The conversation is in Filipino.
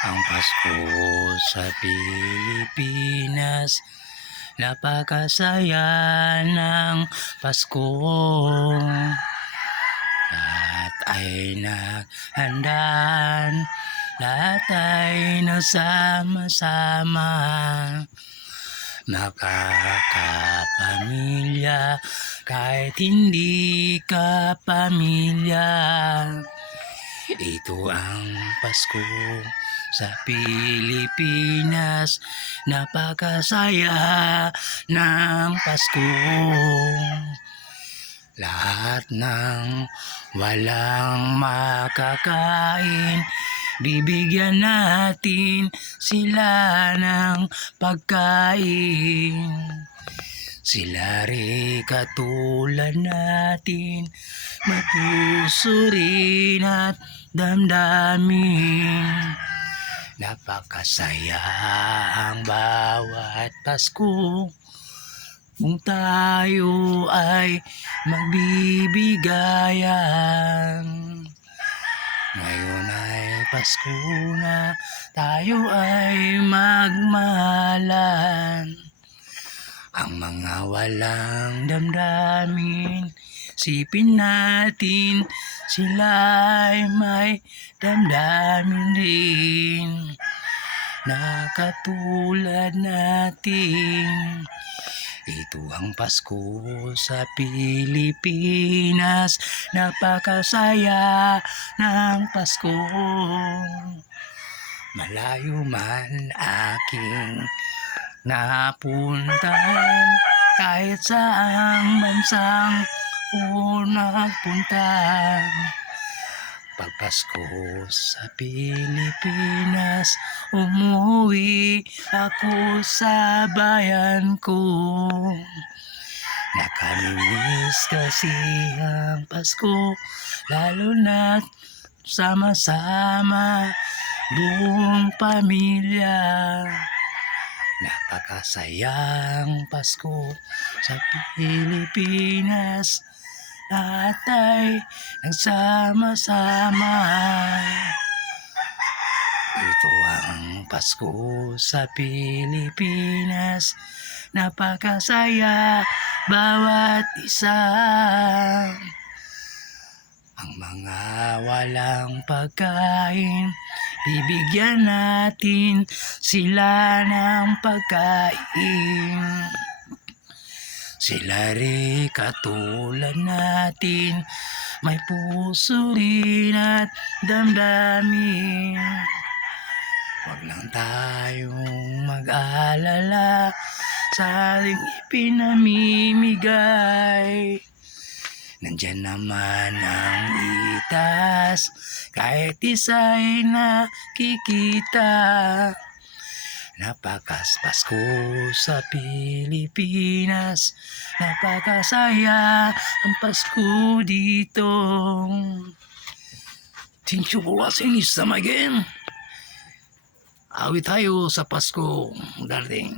Ang Pasko sa Pilipinas, napakasaya ng Pasko. Lahat ay naghandaan, lahat ay nagsama-sama, makakapamilya kahit hindi ka pamilya. Ito ang Pasko sa Pilipinas, napakasaya ng Pasko. Lahat ng walang makakain, bibigyan natin sila ng pagkain. Sila rin katulad natin, may puso rin at damdamin. Napakasaya ang bawat Pasko kung tayo ay magbibigayan. Ngayon ay Pasko na, tayo ay magmahalan. Ang mga walang damdamin, sipin natin, sila ay may damdamin din na katulad natin. Ito ang Pasko sa Pilipinas, napakasaya ng Pasko. Malayo man aking napuntahan, kahit saang bansang ko nagpunta. Pag Pasko sa Pilipinas, umuwi ako sa bayan ko. Nakamiss kasi ang Pasko, lalo na't sama-sama buong pamilya. Napakasayang Pasko sa Pilipinas, lahat ay nagsama-sama. Ito ang Pasko sa Pilipinas, napakasaya bawat isa. Ang mga walang pagkain, bibigyan natin sila ng pagkain. Sila rin katulad natin, may puso rin at damdamin. Huwag lang tayong mag-alala sa ating ipinamimigay. Nandyan naman ang itas, kahit isa'y nakikita. Pasko sa Pilipinas, napakasaya ang Pasko dito. Thank you for watching this time again. Awit tayo sa Pasko darating.